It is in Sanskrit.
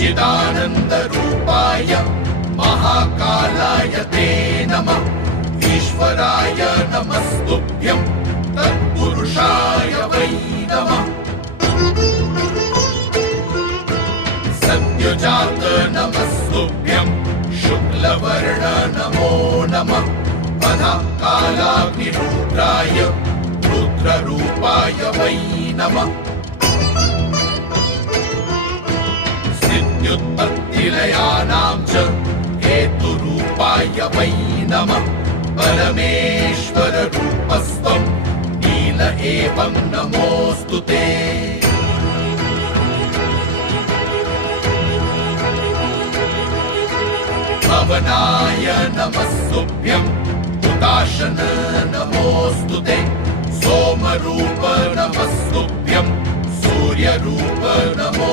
चिदानन्दरूपाय महाकालाय ते नमः। ईश्वराय नमस्तुभ्यं तत्पुरुषाय वै नमः। सद्योजात नमस्तुभ्यं शुक्लवर्ण नमो नमः। वधा कालाग्निरुद्राय रुद्ररूपाय वै नमः। स्थित्युत्पत्तिलयानां च हेतुरूपाय वै नमः। परमेश्वर रूपस्त्वं नील एवं नमोऽस्तु ते। पवनाय नमस्तुभ्यं हुताशन नमोऽस्तु ते। सोमरूप नमस्तुभ्यं सूर्यरूप नमो